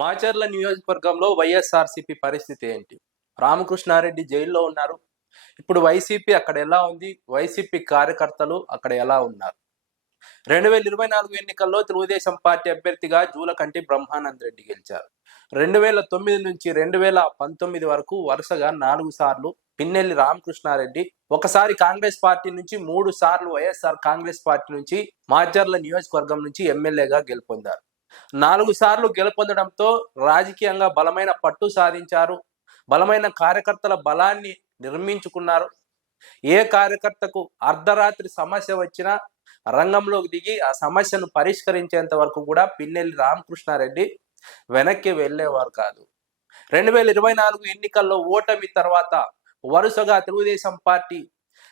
మాచర్ల నియోజకవర్గంలో వైఎస్ఆర్సీపీ పరిస్థితి ఏంటి? రామకృష్ణారెడ్డి జైల్లో ఉన్నారు. ఇప్పుడు వైసీపీ అక్కడ ఎలా ఉంది? వైసీపీ కార్యకర్తలు అక్కడ ఎలా ఉన్నారు? 2024 ఎన్నికల్లో తెలుగుదేశం పార్టీ అభ్యర్థిగా జూలకంటి బ్రహ్మానంద్ రెడ్డి గెలిచారు. 2009 నుంచి 2019 వరకు వరుసగా 4 సార్లు పిన్నెల్లి రామకృష్ణారెడ్డి, ఒకసారి కాంగ్రెస్ పార్టీ నుంచి 3 సార్లు వైఎస్ఆర్ కాంగ్రెస్ పార్టీ నుంచి మాచర్ల నియోజకవర్గం నుంచి ఎమ్మెల్యేగా గెలుపొందారు. 4 సార్లు గెలుపొందడంతో రాజకీయంగా బలమైన పట్టు సాధించారు. బలమైన కార్యకర్తల బలాన్ని నిర్మించుకున్నారు. ఏ కార్యకర్తకు అర్ధరాత్రి సమస్య వచ్చినా రంగంలోకి దిగి ఆ సమస్యను పరిష్కరించేంత వరకు కూడా పిన్నెల్లి రామకృష్ణారెడ్డి వెనక్కి వెళ్ళేవారు కాదు. 2024 ఎన్నికల్లో ఓటమి తర్వాత వరుసగా తెలుగుదేశం పార్టీ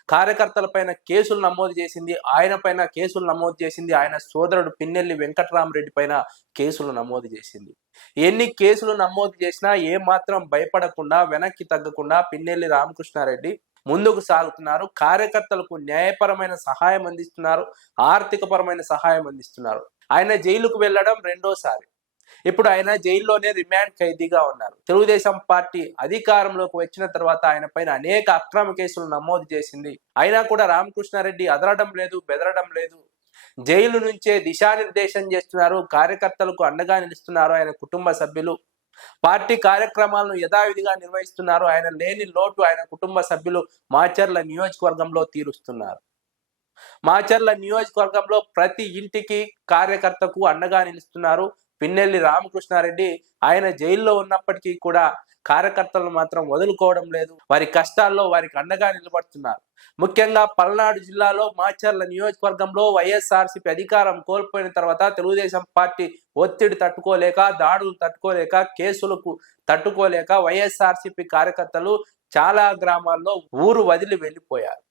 కార్యకర్తలపైన కేసులు నమోదు చేసింది. ఆయన పైన కేసులు నమోదు చేసింది. ఆయన సోదరుడు పిన్నెల్లి వెంకట్రామరెడ్డి పైన కేసులు నమోదు చేసింది. ఎన్ని కేసులు నమోదు చేసినా ఏమాత్రం భయపడకుండా వెనక్కి తగ్గకుండా పిన్నెల్లి రామకృష్ణారెడ్డి ముందుకు సాగుతున్నారు. కార్యకర్తలకు న్యాయపరమైన సహాయం అందిస్తున్నారు. ఆర్థికపరమైన సహాయం అందిస్తున్నారు. ఆయన జైలుకు వెళ్ళడం రెండోసారి. ఇప్పుడు ఆయన జైల్లోనే రిమాండ్ ఖైదీగా ఉన్నారు. తెలుగుదేశం పార్టీ అధికారంలోకి వచ్చిన తర్వాత ఆయన పైన అనేక అక్రమ కేసులు నమోదు చేసింది. అయినా కూడా రామకృష్ణారెడ్డి అదరడం లేదు, బెదరడం లేదు. జైలు నుంచే దిశానిర్దేశం చేస్తున్నారు. కార్యకర్తలకు అండగా నిలుస్తున్నారు. ఆయన కుటుంబ సభ్యులు పార్టీ కార్యక్రమాలను యథావిధిగా నిర్వహిస్తున్నారు. ఆయన లేని లోటు ఆయన కుటుంబ సభ్యులు మాచర్ల నియోజకవర్గంలో తీరుస్తున్నారు. మాచర్ల నియోజకవర్గంలో ప్రతి ఇంటికి కార్యకర్తకు అండగా నిలుస్తున్నారు పిన్నెల్లి రామకృష్ణారెడ్డి. ఆయన జైల్లో ఉన్నప్పటికీ కూడా కార్యకర్తలను మాత్రం వదులుకోవడం లేదు. వారి కష్టాల్లో వారికి అండగా నిలబడుతున్నారు. ముఖ్యంగా పల్నాడు జిల్లాలో మాచర్ల నియోజకవర్గంలో వైఎస్ఆర్సీపీ అధికారం కోల్పోయిన తర్వాత తెలుగుదేశం పార్టీ ఒత్తిడి తట్టుకోలేక, దాడులు తట్టుకోలేక, కేసులకు తట్టుకోలేక వైఎస్ఆర్సీపీ కార్యకర్తలు చాలా గ్రామాల్లో ఊరు వదిలి వెళ్ళిపోయారు.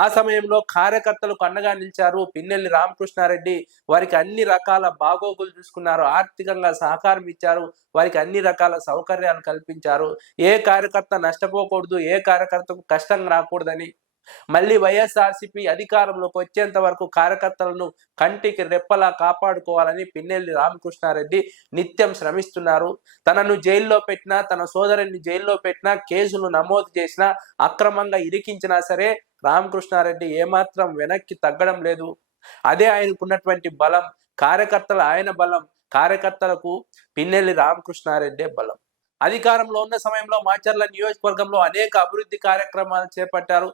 ఆ సమయంలో కార్యకర్తలకు అండగా నిలిచారు పిన్నెల్లి రామకృష్ణారెడ్డి. వారికి అన్ని రకాల బాగోగులు చూసుకున్నారు. ఆర్థికంగా సహకారం ఇచ్చారు. వారికి అన్ని రకాల సౌకర్యాలు కల్పించారు. ఏ కార్యకర్త నష్టపోకూడదు, ఏ కార్యకర్తకు కష్టం రాకూడదని మళ్ళీ వైఎస్ఆర్సీపీ అధికారంలోకి వచ్చేంత వరకు కార్యకర్తలను కంటికి రెప్పలా కాపాడుకోవాలని పిన్నెల్లి రామకృష్ణారెడ్డి నిత్యం శ్రమిస్తున్నారు. తనను జైల్లో పెట్టినా, తన సోదరుని జైల్లో పెట్టినా, కేసులు నమోదు చేసినా, అక్రమంగా ఇరికించినా సరే రామకృష్ణారెడ్డి ఏమాత్రం వెనక్కి తగ్గడం లేదు. అదే ఆయనకున్నటువంటి బలం. కార్యకర్తల ఆయన బలం, కార్యకర్తలకు పిన్నెల్లి రామకృష్ణారెడ్డే బలం. అధికారంలో ఉన్న సమయంలో మాచర్ల నియోజకవర్గంలో అనేక అభివృద్ధి కార్యక్రమాలు చేపట్టారు.